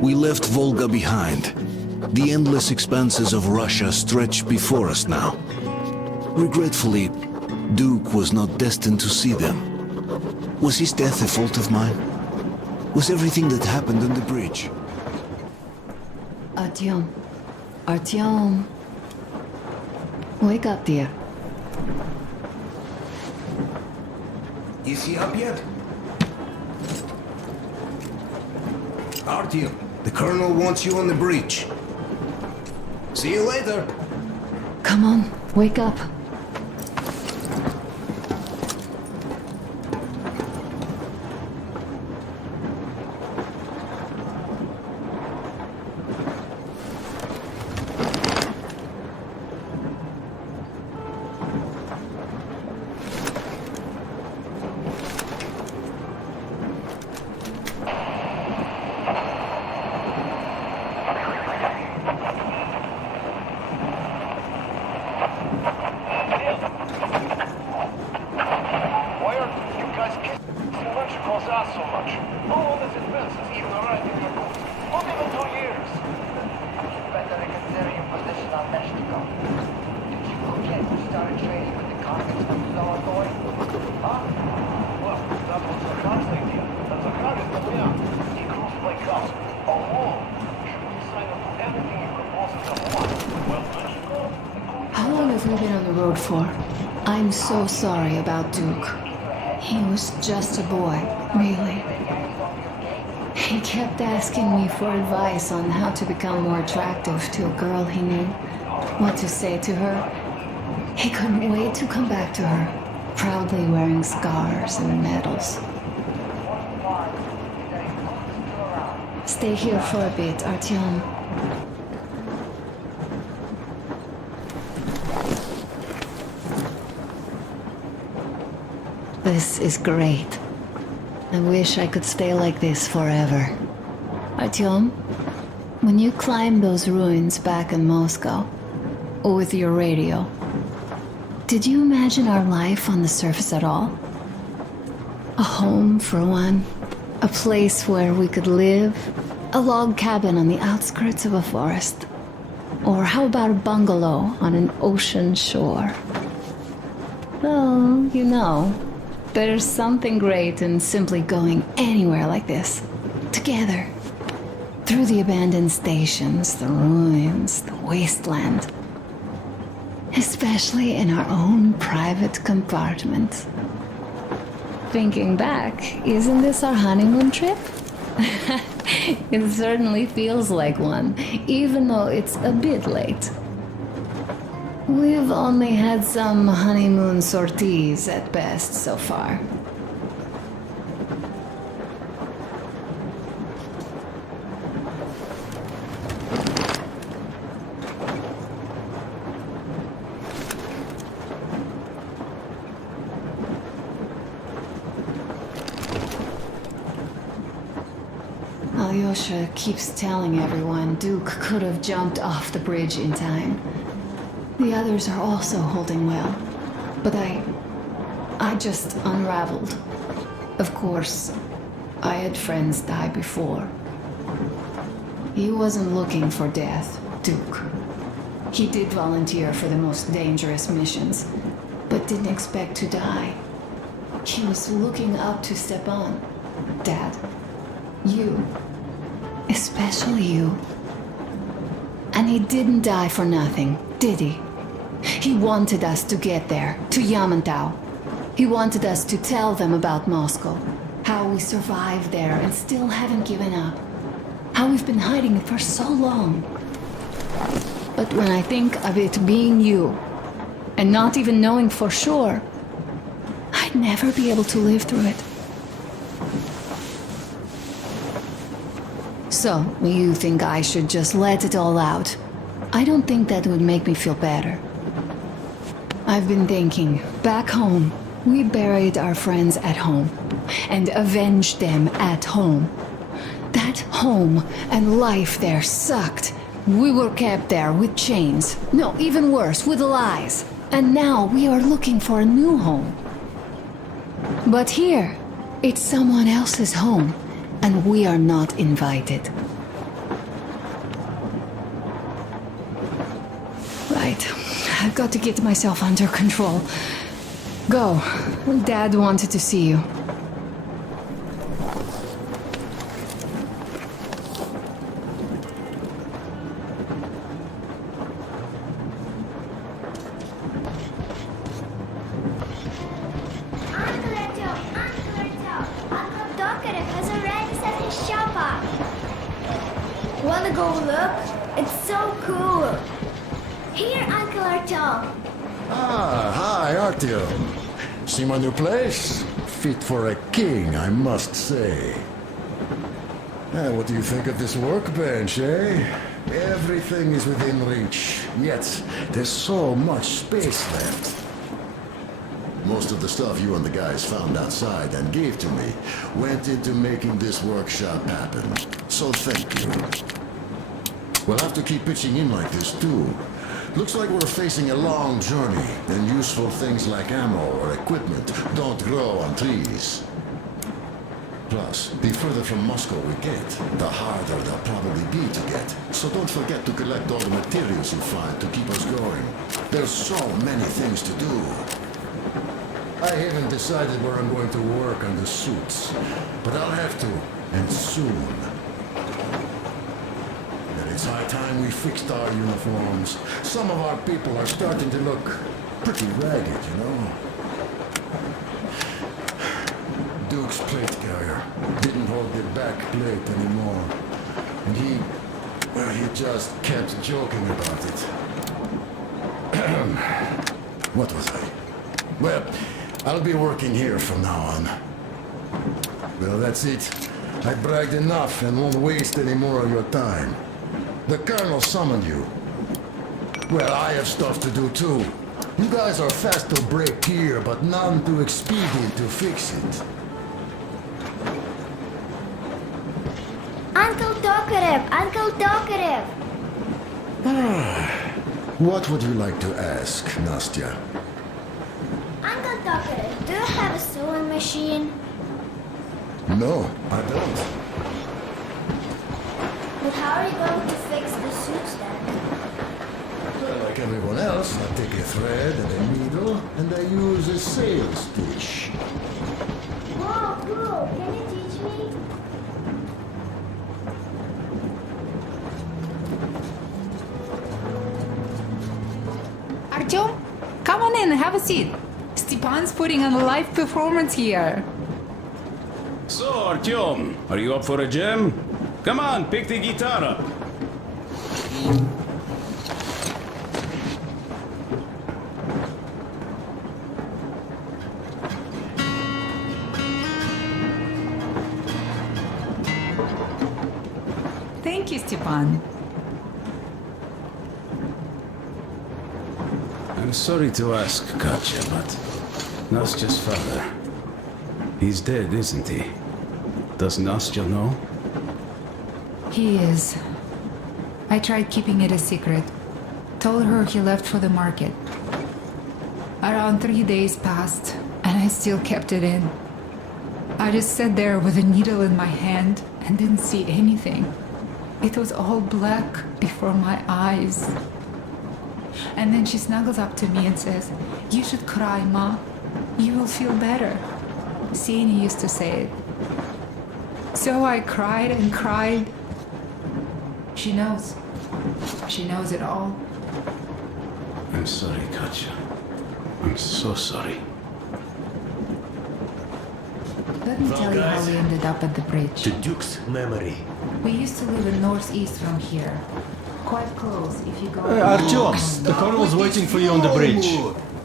We left Volga behind. The endless expanses of Russia stretch before us now. Regretfully, Duke was not destined to see them. Was his death a fault of mine? Was everything that happened on the bridge? Artyom. Artyom. Wake up, dear. Is he up yet? Artyom, the Colonel wants you on the breach. See you later. Come on, wake up. How long have we been on the road for? I'm so sorry about Duke. He was just a boy, really. He kept asking me for advice on how to become more attractive to a girl he knew, what to say to her. He couldn't wait to come back to her, proudly wearing scars and medals. Stay here for a bit, Artyom. This is great. I wish I could stay like this forever. Artyom, when you climbed those ruins back in Moscow, with your radio, did you imagine our life on the surface at all? A home, for one. A place where we could live. A log cabin on the outskirts of a forest. Or how about a bungalow on an ocean shore? Well, you know, there's something great in simply going anywhere like this, together, through the abandoned stations, the ruins, the wasteland, especially in our own private compartment. Thinking back, isn't this our honeymoon trip? It certainly feels like one, even though it's a bit late. We've only had some honeymoon sorties at best so far. Alyosha keeps telling everyone Duke could have jumped off the bridge in time. The others are also holding well, but I just unraveled. Of course, I had friends die before. He wasn't looking for death, Duke. He did volunteer for the most dangerous missions, but didn't expect to die. He was looking up to Stepan. Dad, you, especially you. And he didn't die for nothing, did he? He wanted us to get there, to Yamantau. He wanted us to tell them about Moscow, how we survived there and still haven't given up, how we've been hiding it for so long. But when I think of it being you, and not even knowing for sure, I'd never be able to live through it. So, you think I should just let it all out? I don't think that would make me feel better. I've been thinking, back home, we buried our friends at home, and avenged them at home. That home and life there sucked. We were kept there with chains. No, even worse, with lies. And now we are looking for a new home. But here, it's someone else's home, and we are not invited. I've got to get myself under control. Go. Dad wanted to see you. Wanna go look? It's so cool. Here, Uncle Artyom. Ah, hi, Artyom. See my new place? Fit for a king, I must say. What do you think of this workbench, eh? Everything is within reach, yet there's so much space left. Most of the stuff you and the guys found outside and gave to me went into making this workshop happen. So thank you. We'll have to keep pitching in like this too. Looks like we're facing a long journey, and useful things like ammo or equipment don't grow on trees. Plus, the further from Moscow we get, the harder they'll probably be to get. So don't forget to collect all the materials you find to keep us going. There's so many things to do. I haven't decided where I'm going to work on the suits, but I'll have to, and soon. And it's high time we fixed our uniforms. Some of our people are starting to look pretty ragged, you know? Duke's plate carrier didn't hold the back plate anymore. And he just kept joking about it. What was I? Well, I'll be working here from now on. Well, that's it. I bragged enough and won't waste any more of your time. The Colonel summoned you. Well, I have stuff to do too. You guys are fast to break here, but none too expedient to fix it. Uncle Tokarev! Uncle Tokarev! What would you like to ask, Nastya? Uncle Tokarev, do you have a sewing machine? No, I don't. But how are you going to fix the suits then? Well, like everyone else, I take a thread and a needle, and I use a sail stitch. Wow, cool! Can you teach me? Artyom, come on in, have a seat. Stepan's putting on a live performance here. So, Artyom, are you up for a jam? Come on, pick the guitar up. Thank you, Stepan. I'm sorry to ask, Katya, but Nastya's father, he's dead, isn't he? Does Nastya know? He is. I tried keeping it a secret. Told her he left for the market. Around 3 days passed, and I still kept it in. I just sat there with a needle in my hand and didn't see anything. It was all black before my eyes. And then she snuggles up to me and says, "You should cry, Ma. You will feel better." Sieni used to say it. So I cried and cried. She knows. She knows it all. I'm sorry, Katya. I'm so sorry. Let me tell you how we ended up at the bridge. To Duke's memory. We used to live in northeast from here. Quite close if you go... Artyom, the colonel's waiting for you on the bridge.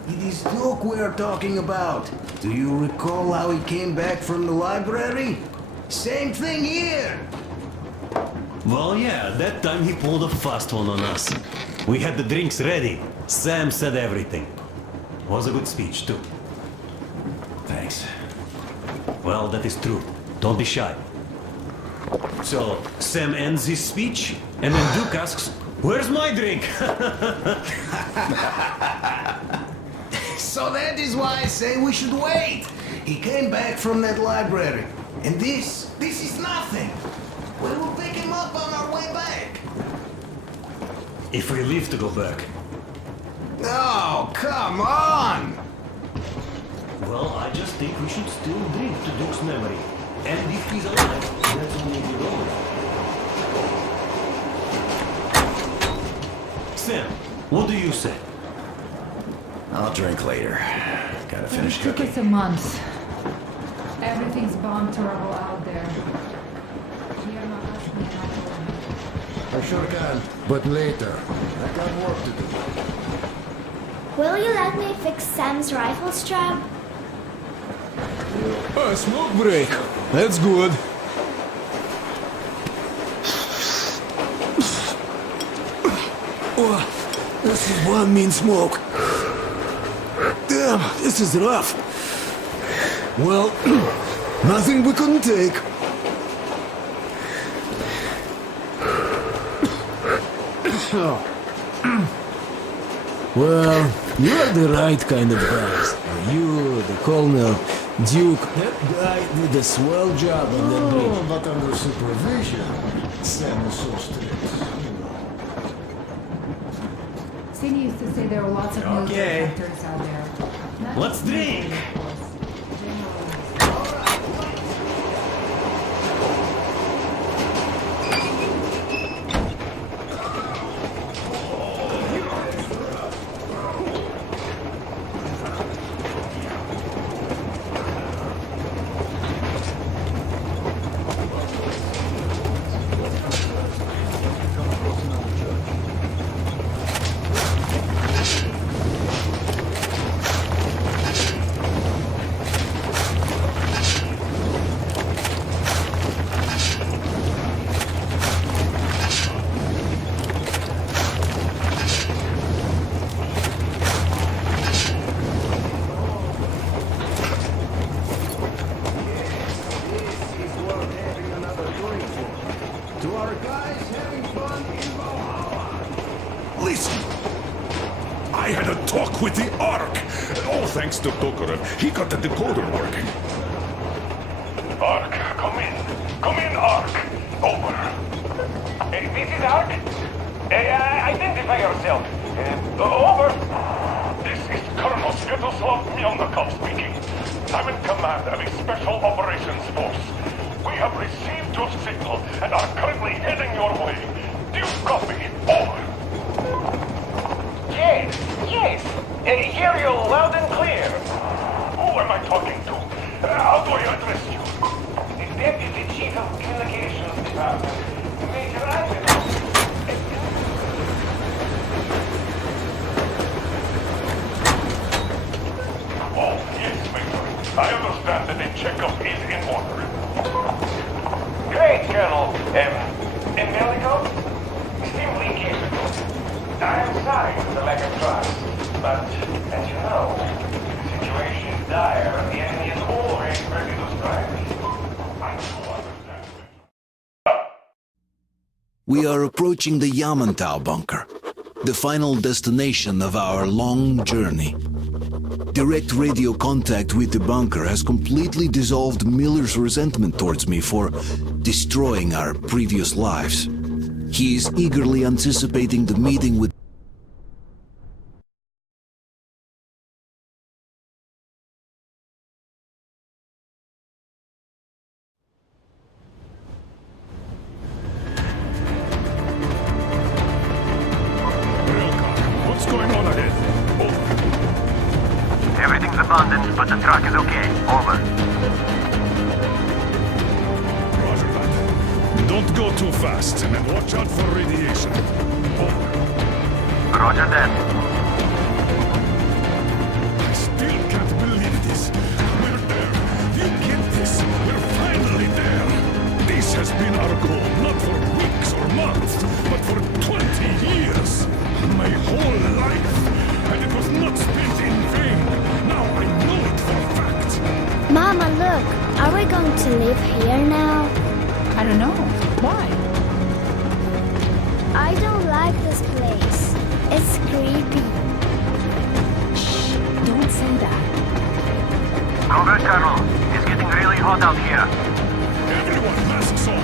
It is Duke we're talking about. Do you recall how he came back from the library? Same thing here. Well, yeah, that time he pulled a fast one on us. We had the drinks ready. Sam said everything. Was a good speech, too. Thanks. Well, that is true. Don't be shy. So, Sam ends his speech, and then Duke asks, "Where's my drink?" So that is why I say we should wait. He came back from that library. And this is nothing. We will pick him up on our way back. If we leave to go back. No, come on! Well, I just think we should still drink to Duke's memory. And if he's alive, that's only good order. Sam, what do you say? I'll drink later. Gotta finish It took cooking. us a month. Everything's bombed to rubble out there. We are not asking I sure can, but later. I got work to do. Will you let me fix Sam's rifle strap? A smoke break. That's good. Oh, this is one mean smoke. Damn, this is rough. Well, nothing we couldn't take. Well, you're the right kind of guys. You, the Colonel, Duke, that guy did a swell job on that bridge. Oh, but under supervision. Sam is so strict. Cindy used to say there were lots of military factories out there. Not Let's just military, drink. of course. Listen, I had a talk with the Ark. All thanks to Tokarev. He got the decoder working. Ark, come in. Come in, Ark. Over. This is Ark. Identify yourself. Over. This is Colonel Svetoslav Mylnikov speaking. I'm in command of a special operations force. We have received your signal and are currently heading your way. Do you copy? Over. Yes. Hear you loud and clear. Who am I talking to? How do I address you? The Deputy Chief of Communications Department, Major Artyom. Oh, yes, Major. I understand that the checkup is in order. Great, Colonel. Mylnikov? Simply capable. I am sorry for the lack of trust, but, as you know, the situation is dire and the enemy is always ready to strike. I do understand. We are approaching the Yamantau bunker, the final destination of our long journey. Direct radio contact with the bunker has completely dissolved Miller's resentment towards me for destroying our previous lives. He is eagerly anticipating the meeting with What's going on ahead? Over. Everything's abandoned, but the truck is okay. Over. Roger that. Don't go too fast, and watch out for radiation. Over. Roger that. I still can't believe this. We're there. You get this. We're finally there. This has been our goal, not for weeks or months, but for 20 years. My whole life. And it was not spent in vain. Now I know it for a fact. Mama, look. Are we going to live here now? I don't know. Why? I don't like this place. It's creepy. Shh. Don't say that. Congress, Colonel. It's getting really hot out here. Everyone, masks on.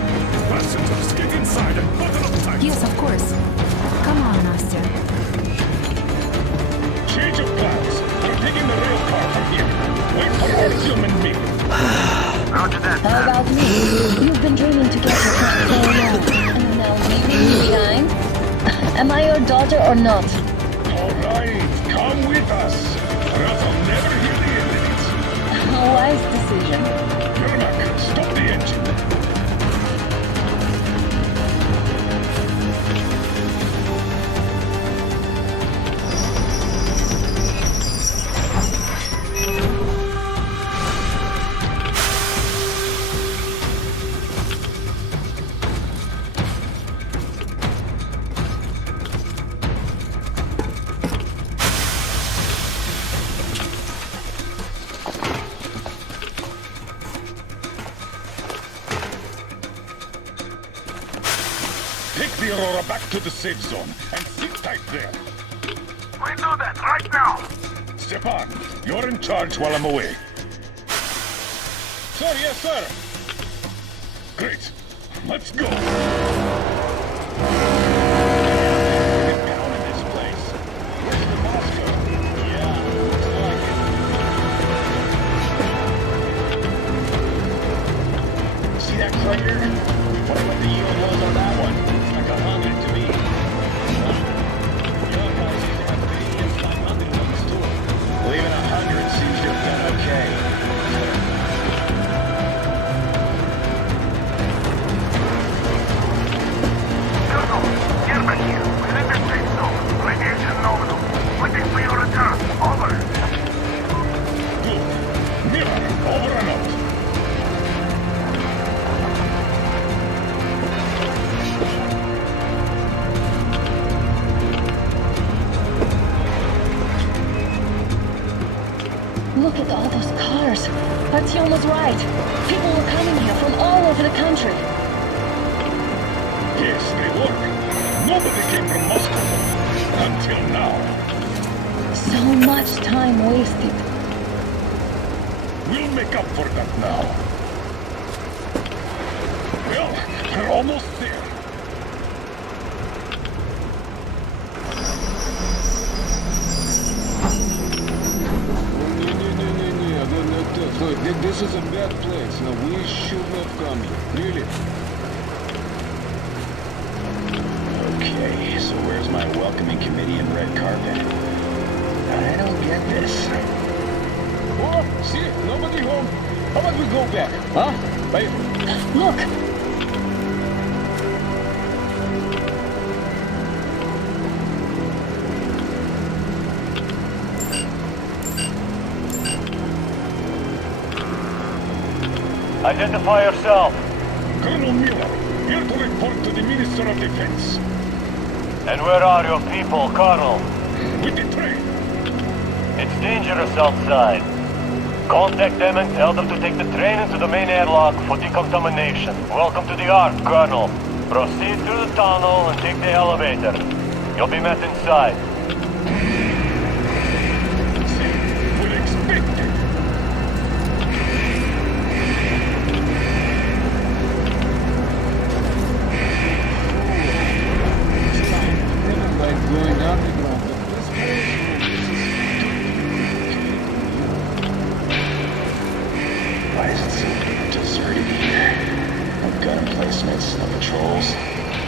Passengers, get inside and button up tight. Yes, of course. Come on, Nastya. Change of plan. How about me? You've been dreaming to get your cat so long, and now leaving me behind? Am I your daughter or not? Alright, come with us. Or else I'll never hear the end of it. A wise decision. Yermak, stop the engine. Take the Aurora back to the safe zone and sit tight there. We do that right now. Stepan, you're in charge while I'm away. Sir, yes, sir. Great. Let's go. Get down in this place. Where's the Moscow? Yeah, looks like it. See that crater? Wonder what the yield was on that one. It's like 100 to me. Your guys used to have big S500 ones too. Well, even 100 seems to have done okay. Colonel, German here. We're in the safe zone. Radiation nominal. Waiting for your return. Over. Good. Miller, over and out. Look at all those cars. Artyom was right. People were coming here from all over the country. Yes, they were. Nobody came from Moscow. Until now. So much time wasted. We'll make up for that now. Well, we're almost there. This is a bad place. Now we should not come here. Really? Okay, so where's my welcoming committee and red carpet? I don't get this. Oh, see? Nobody home. How about we go back? Huh? Babe? Look! Identify yourself. Colonel Miller, here to report to the Minister of Defense. And where are your people, Colonel? With the train. It's dangerous outside. Contact them and tell them to take the train into the main airlock for decontamination. Welcome to the Ark, Colonel. Proceed through the tunnel and take the elevator. You'll be met inside. We'll expect it. Going underground, but this place Why is it so deserted here? No gun emplacements, no patrols,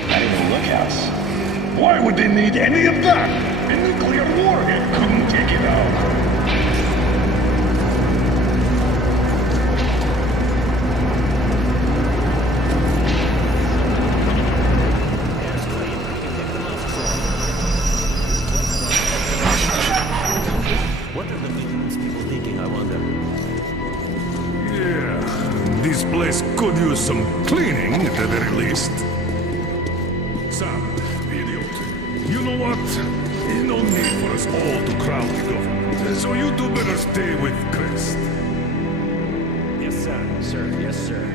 not even lookouts. Why would they need any of that? A nuclear warhead couldn't take it out. What are the maintenance people thinking, I wonder? Yeah, this place could use some cleaning at the very least. Sam, idiot. You know what? There's no need for us all to crowd the government. So you two better stay with Chris. Yes, sir. Sir, yes, sir.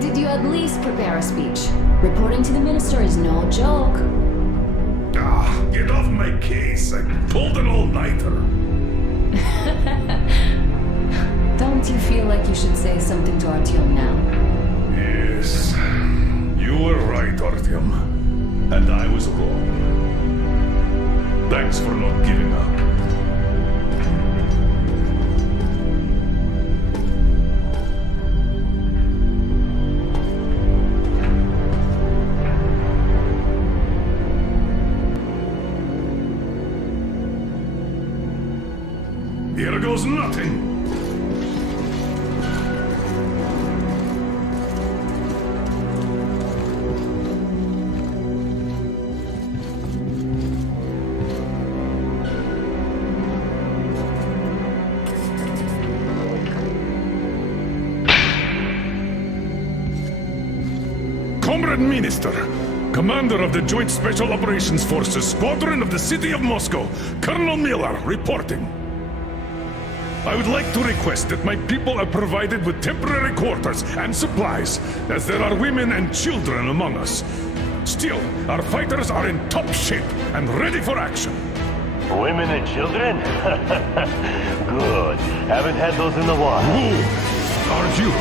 Did you at least prepare a speech? Reporting to the minister is no joke. Ah, get off my case. I pulled an all-nighter. Don't you feel like you should say something to Artyom now. Yes. You were right, Artyom. And I was wrong. Thanks for not giving up. Here goes nothing! Comrade Minister, Commander of the Joint Special Operations Forces, Squadron of the City of Moscow, Colonel Miller, reporting. I would like to request that my people are provided with temporary quarters and supplies, as there are women and children among us. Still, our fighters are in top shape and ready for action. Women and children? Good. Haven't had those in a while. Who are you?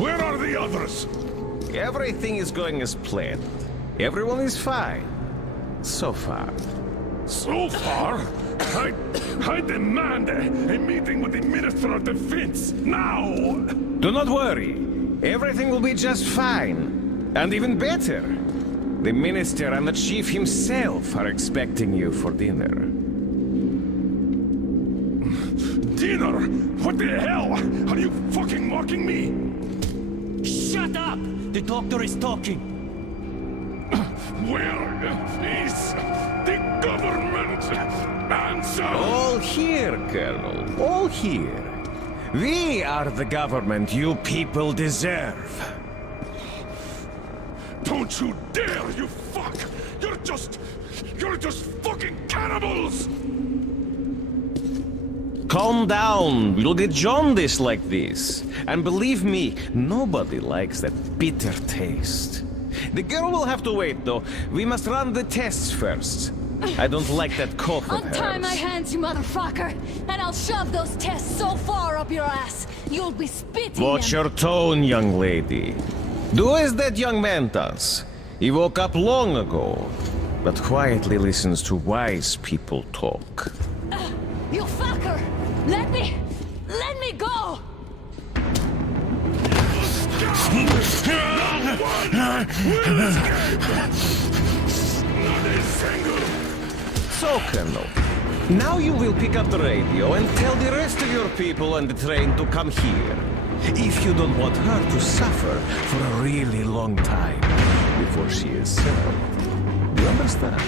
Where are the others? Everything is going as planned. Everyone is fine. So far. So far? I demand a meeting with the Minister of Defense, now! Do not worry. Everything will be just fine. And even better. The Minister and the Chief himself are expecting you for dinner. Dinner? What the hell? Are you fucking mocking me? Shut up! The doctor is talking. Where is the government answer? All here, Colonel. All here. We are the government you people deserve. Don't you dare, you fuck! You're just fucking cannibals! Calm down. We'll get jaundice like this. And believe me, nobody likes that bitter taste. The girl will have to wait, though. We must run the tests first. I don't like that cough of hers. Untie my hands, you motherfucker, and I'll shove those tests so far up your ass, you'll be spitting Watch them. your tone, young lady. Do as that young man does. He woke up long ago, but quietly listens to wise people talk. You fucker! Let me go! So, Colonel, now you will pick up the radio and tell the rest of your people on the train to come here. If you don't want her to suffer for a really long time before she is served. You understand?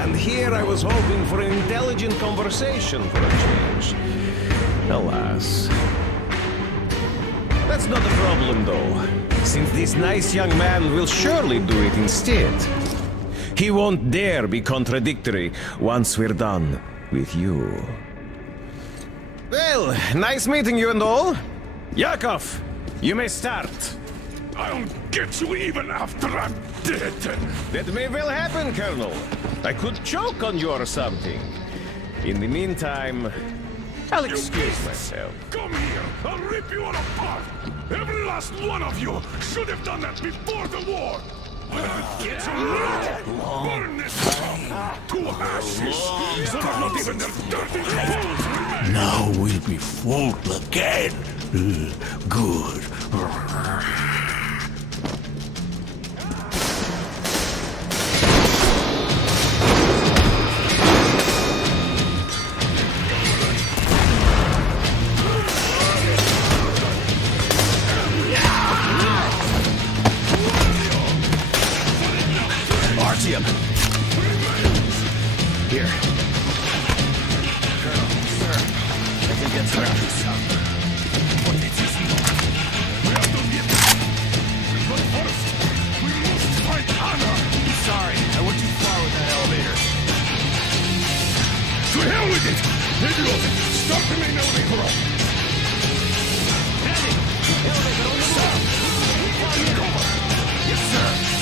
And here I was hoping for an intelligent conversation for a change. Alas. That's not a problem, though, since this nice young man will surely do it instead. He won't dare be contradictory once we're done with you. Well, nice meeting you and all. Yakov, you may start. I'll get you even after I'm dead. That may well happen, Colonel. I could choke on you or something. In the meantime, I'll excuse myself. Come here! I'll rip you all apart! Every last one of you should have done that before the war! I'll get you now! Burn this town to ashes! So that not even their dirty bones remain! Now we'll be full again. Good. Artyom. Here. Colonel, sir. I think that's enough. But it is not. We have to get it. But first, we must find Anna. Sorry, I went too far with that elevator. To hell with it! Idiot! Start the main elevator up! Daddy! Elevator on the left! Cover! Yes, sir!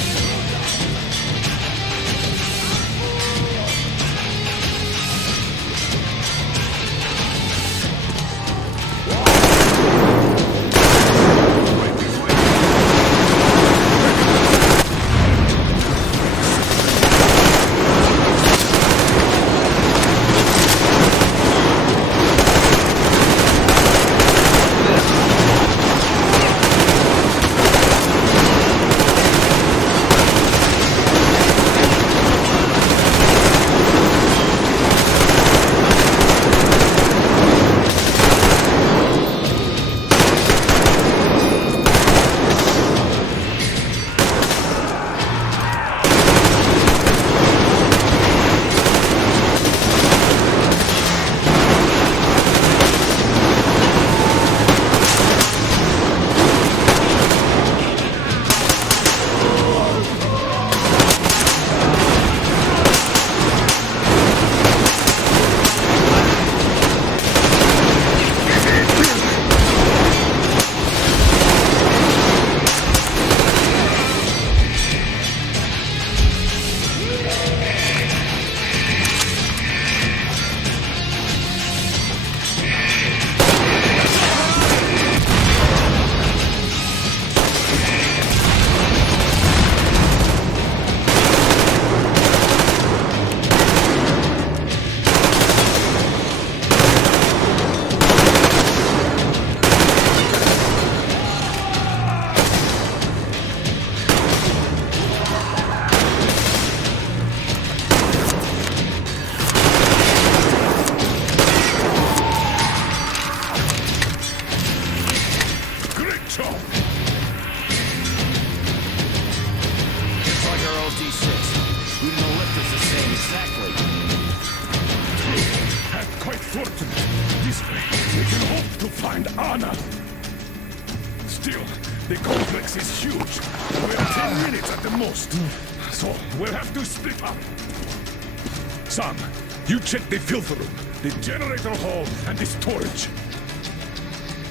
Check the filter room, the generator hall, and the storage.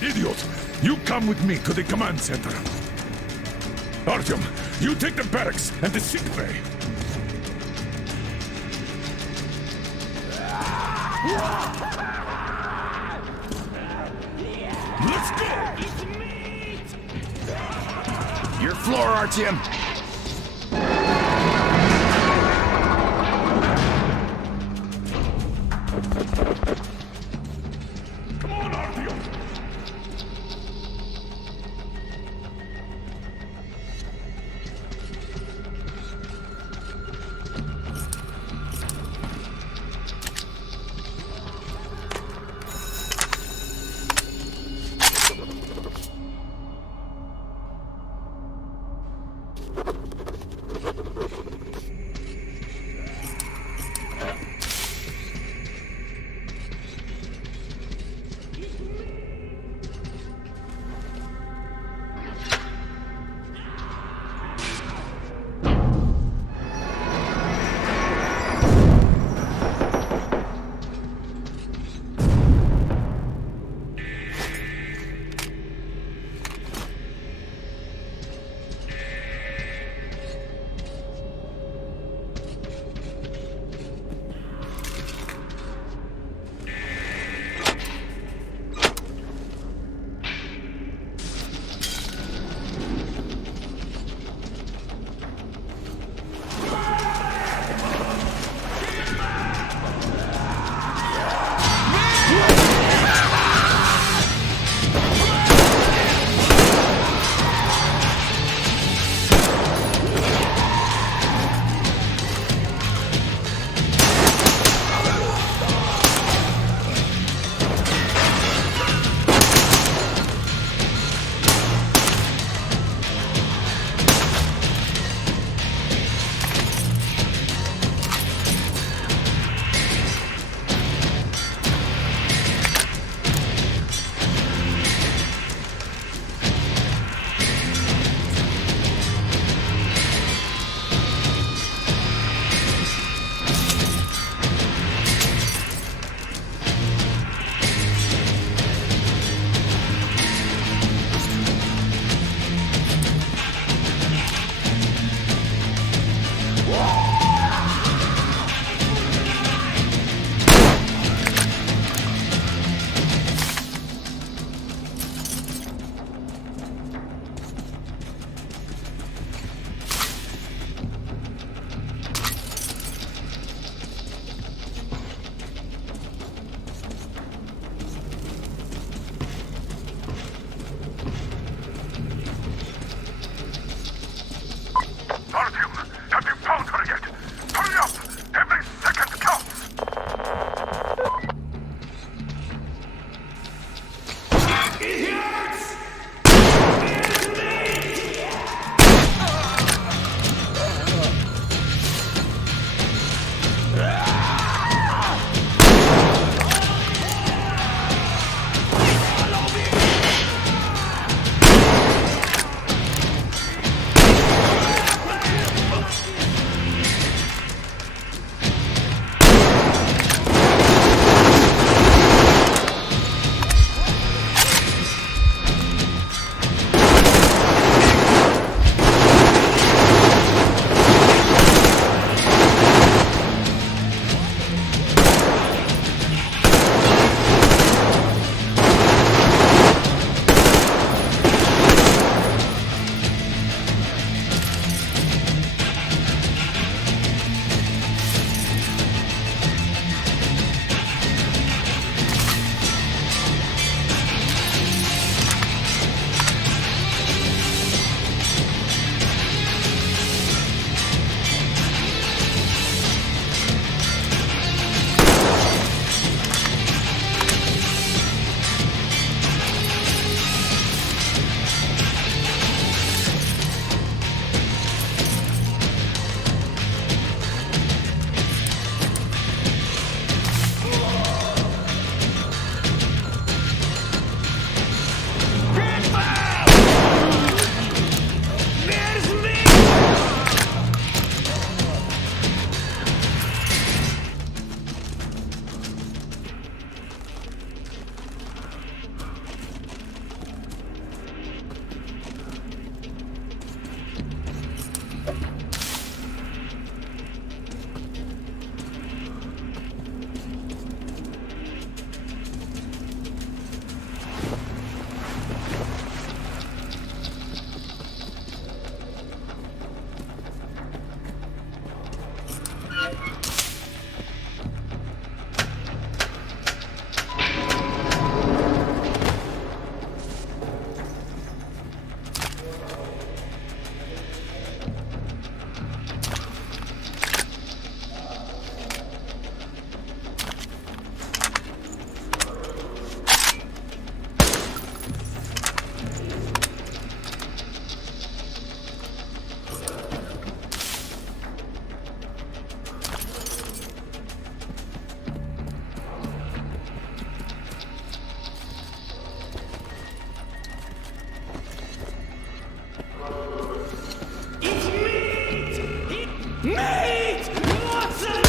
Idiot, you come with me to the command center. Artyom, you take the barracks and the sick bay. Let's go! Your floor, Artyom. Meat! Lots of...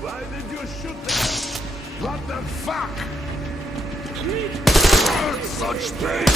Why did you shoot them? What the fuck? Such pain!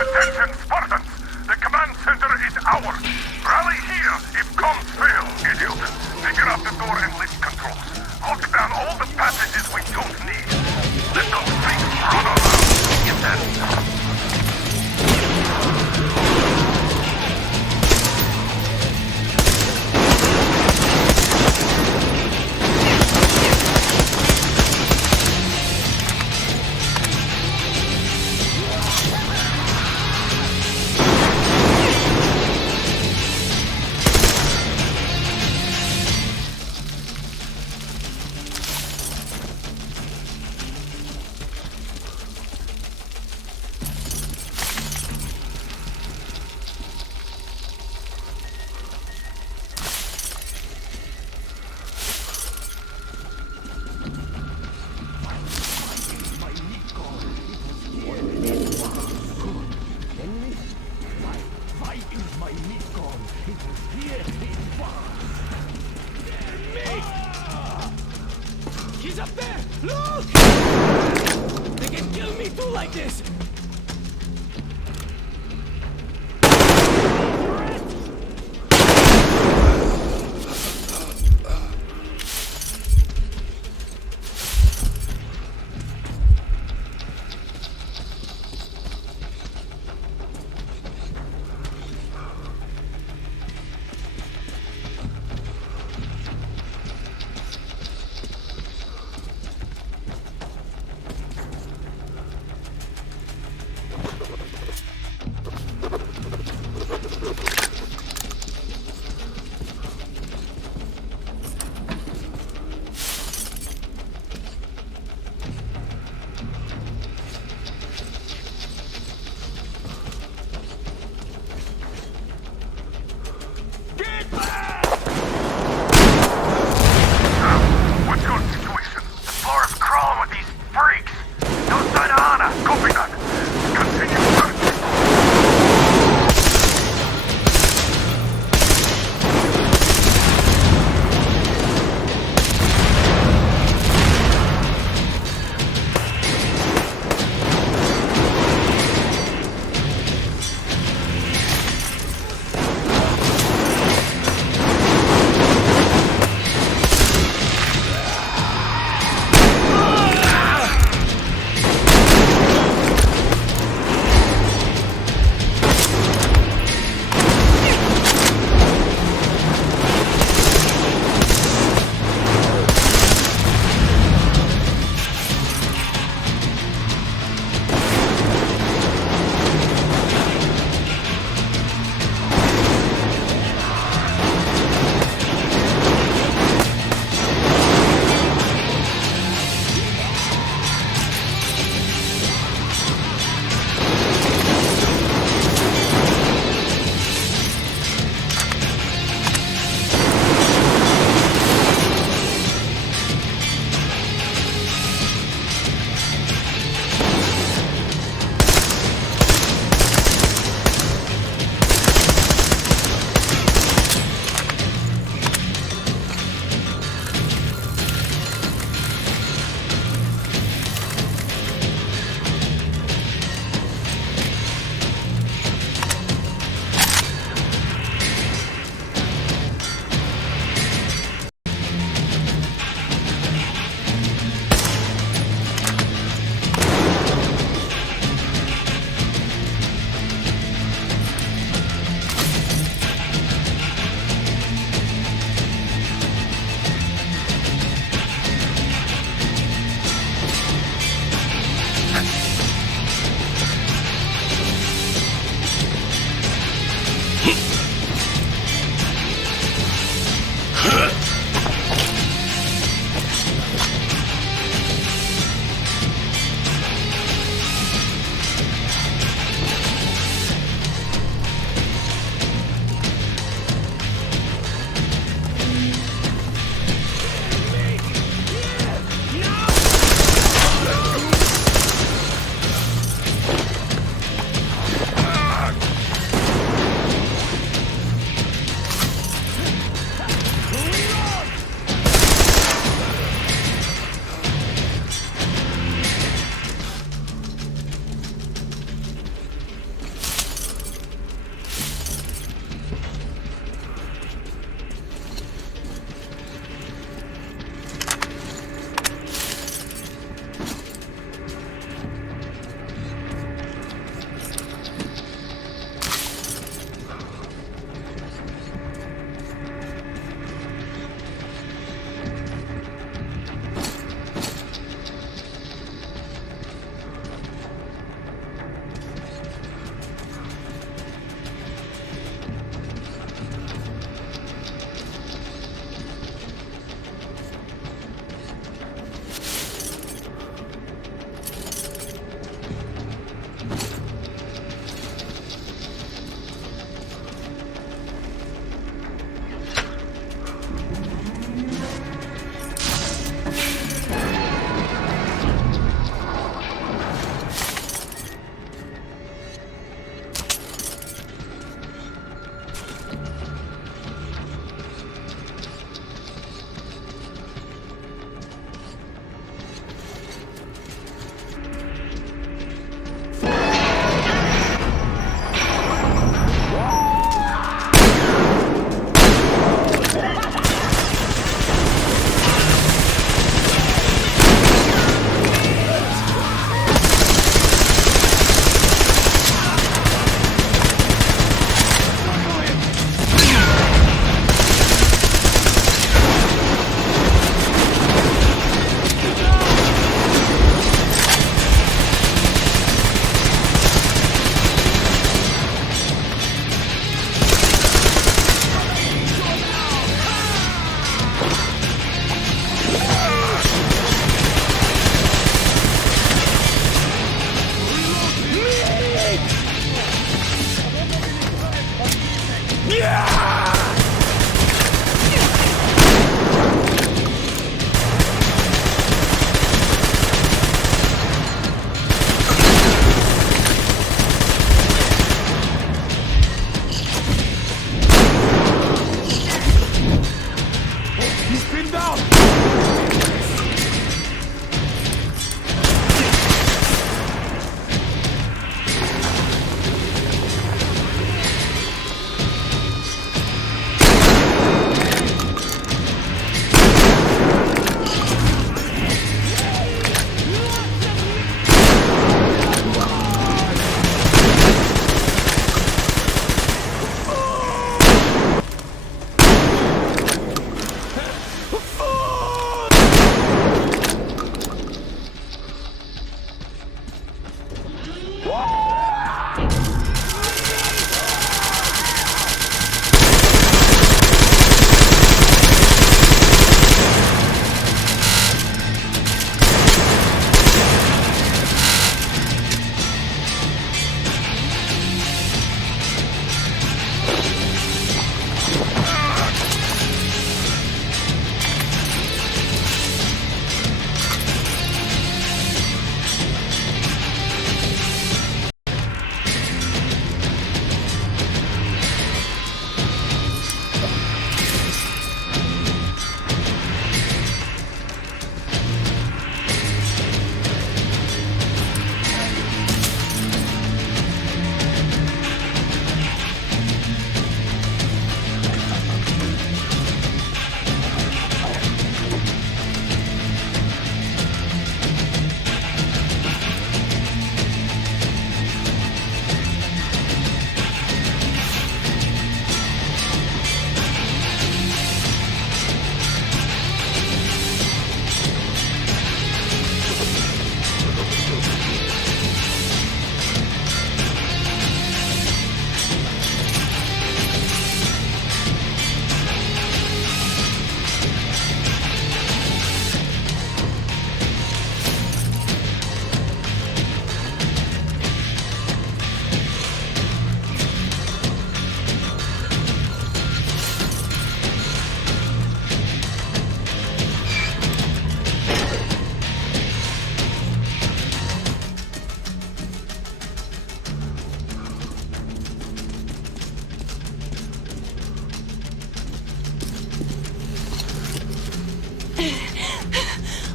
Attention, Spartans! The command center is ours! Rally here if comms fail, idiot! Figure out the door and lift controls. Lock down all the passages we don't need. Let those things run around! Get that? He's up there! Look! They can kill me too like this!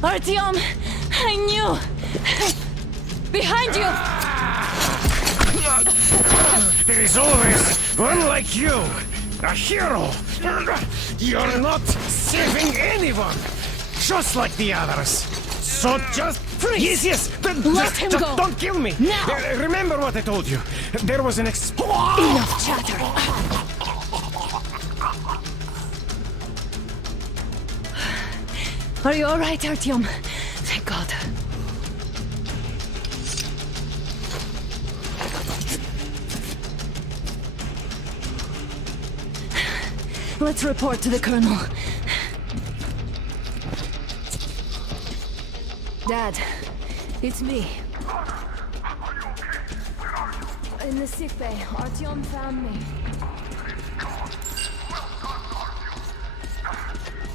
Artyom! I knew! Behind you! There is always one like you, a hero. You're not saving anyone, just like the others. So just freeze. Yes. Let him go. Don't kill me. Now. Remember what I told you. There was an Enough chatter. Are you all right, Artyom? Thank God. Let's report to the Colonel. Dad, it's me. In the sick bay, Artyom found me.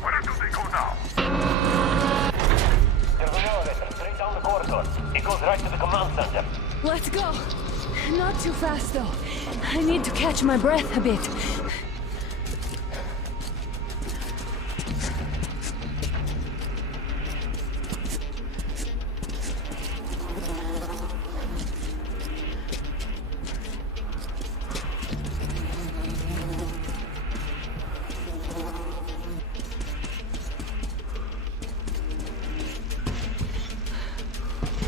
Where do they go now? There's an elevator straight down the corridor. It goes right to the command center. Let's go. Not too fast, though. I need to catch my breath a bit.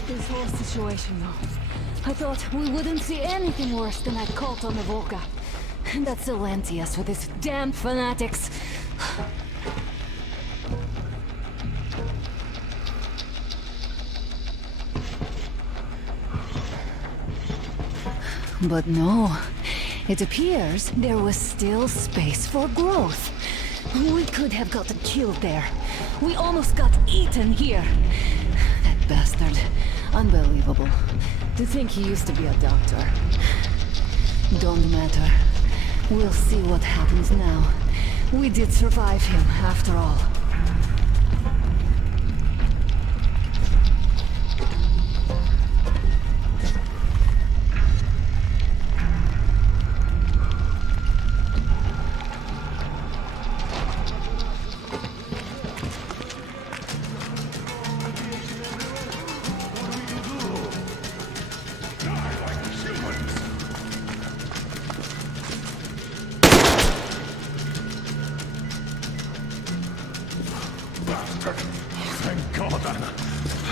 This whole situation, though. I thought we wouldn't see anything worse than that cult on the Volga. And that's still empty us with these damn fanatics. But no. It appears there was still space for growth. We could have gotten killed there. We almost got eaten here. That bastard. Unbelievable. To think he used to be a doctor. Don't matter. We'll see what happens now. We did survive him, after all. Thank God, Anna.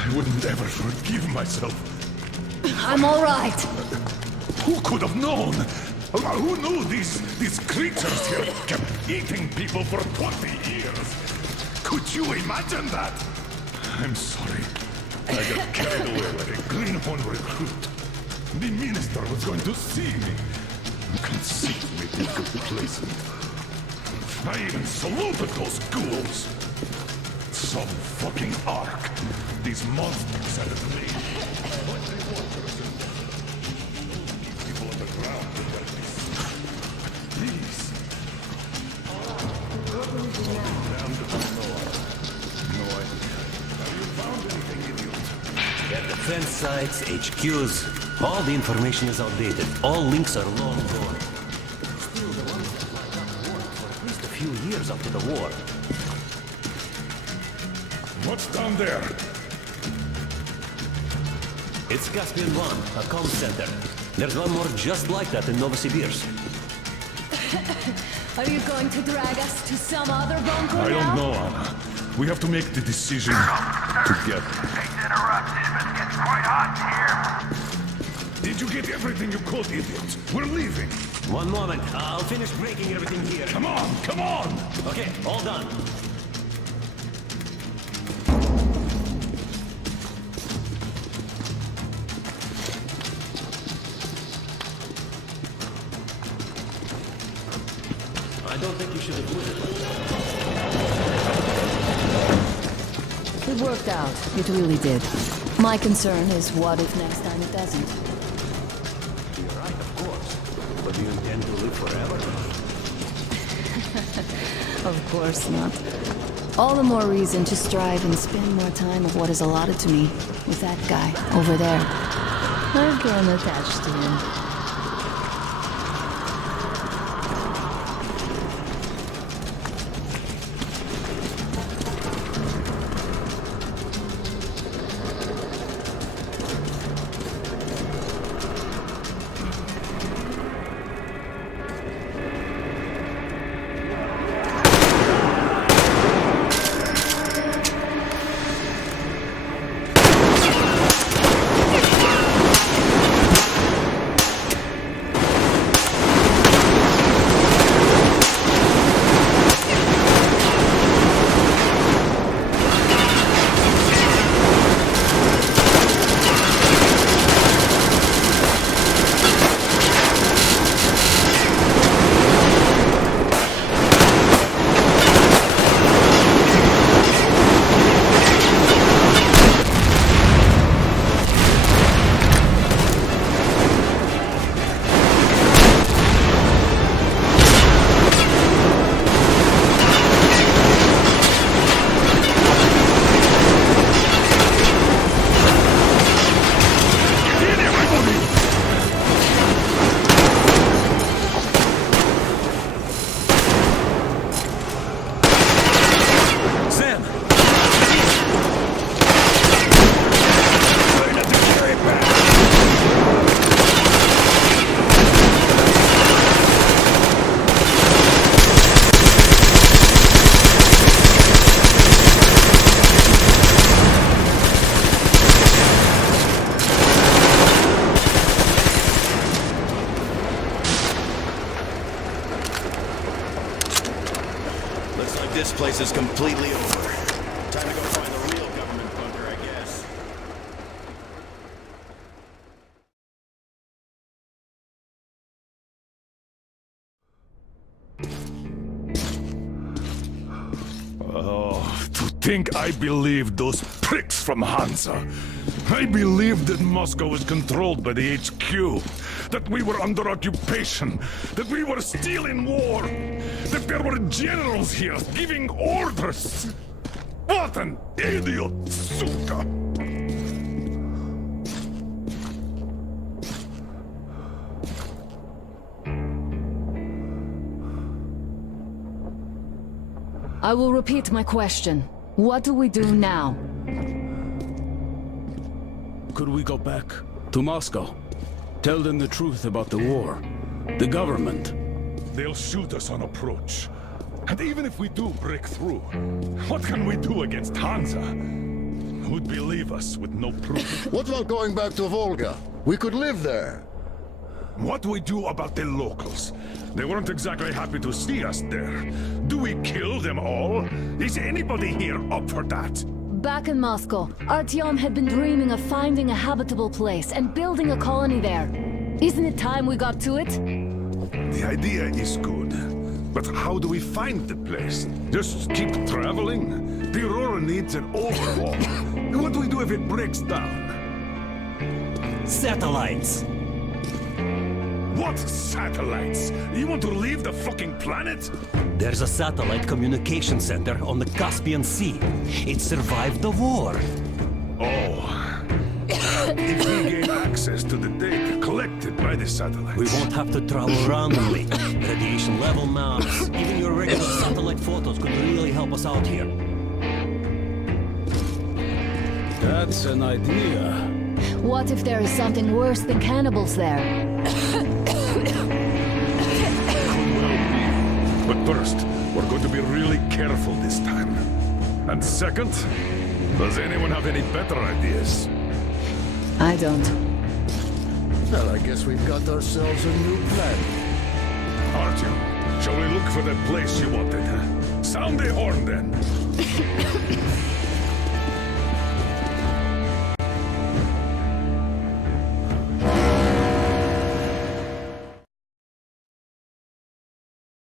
I wouldn't ever forgive myself. I'm all right. Who could have known? Who knew these creatures here kept eating people for 20 years? Could you imagine that? I'm sorry. I got carried away like a greenhorn recruit. The minister was going to see me. Conceit made me complacent. I even saluted those ghouls. Some fucking ark. These monsters had it made. What they want us to do. Keep people on the ground with their peace. Please. Down to the north. No idea. Have you found anything, idiot? At defense sites, HQs, all the information is outdated. All links are long gone. Still, the ones that like that worked for at least a few years after the war. What's down there? It's Caspian 1, a comm center. There's one more just like that in Novosibirsk. Are you going to drag us to some other bunker I now? don't know, Anna. We have to make the decision together. Hate to interrupt, but it gets quite hot here. Did you get everything you could, idiot? We're leaving. One moment, I'll finish breaking everything here. Come on, come on! Okay, all done. I don't think you should have moved it. It worked out. It really did. My concern is what if next time it doesn't? You're right, of course. But do you intend to live forever? Of course not. All the more reason to strive and spend more time of what is allotted to me with that guy over there. I've grown attached to him. this place is completely over. Time to go find the real government bunker, I guess. Oh, to think I believed those pricks from Hansa. I believed that Moscow was controlled by the HQ, that we were under occupation, that we were still in war, that there were generals here giving orders. What an idiot, suka! I will repeat my question. What do we do now? Could we go back to Moscow? Tell them the truth about the war, the government. They'll shoot us on approach. And even if we do break through, what can we do against Hansa? Who'd believe us with no proof? What about going back to Volga? We could live there. What do we do about the locals? They weren't exactly happy to see us there. Do we kill them all? Is anybody here up for that? Back in Moscow, Artyom had been dreaming of finding a habitable place and building a colony there. Isn't it time we got to it? The idea is good. But how do we find the place? Just keep traveling? The Aurora needs an overhaul. What do we do if it breaks down? Satellites! What satellites? You want to leave the fucking planet? There's a satellite communication center on the Caspian Sea. It survived the war. Oh. If we gain access to the data collected by the satellites... We won't have to travel randomly. Radiation level maps, even your regular satellite photos could really help us out here. That's an idea. What if there is something worse than cannibals there? But first, we're going to be really careful this time. And second, does anyone have any better ideas? I don't. Well, I guess we've got ourselves a new plan. Artyom, shall we look for that place you wanted? Sound the horn then.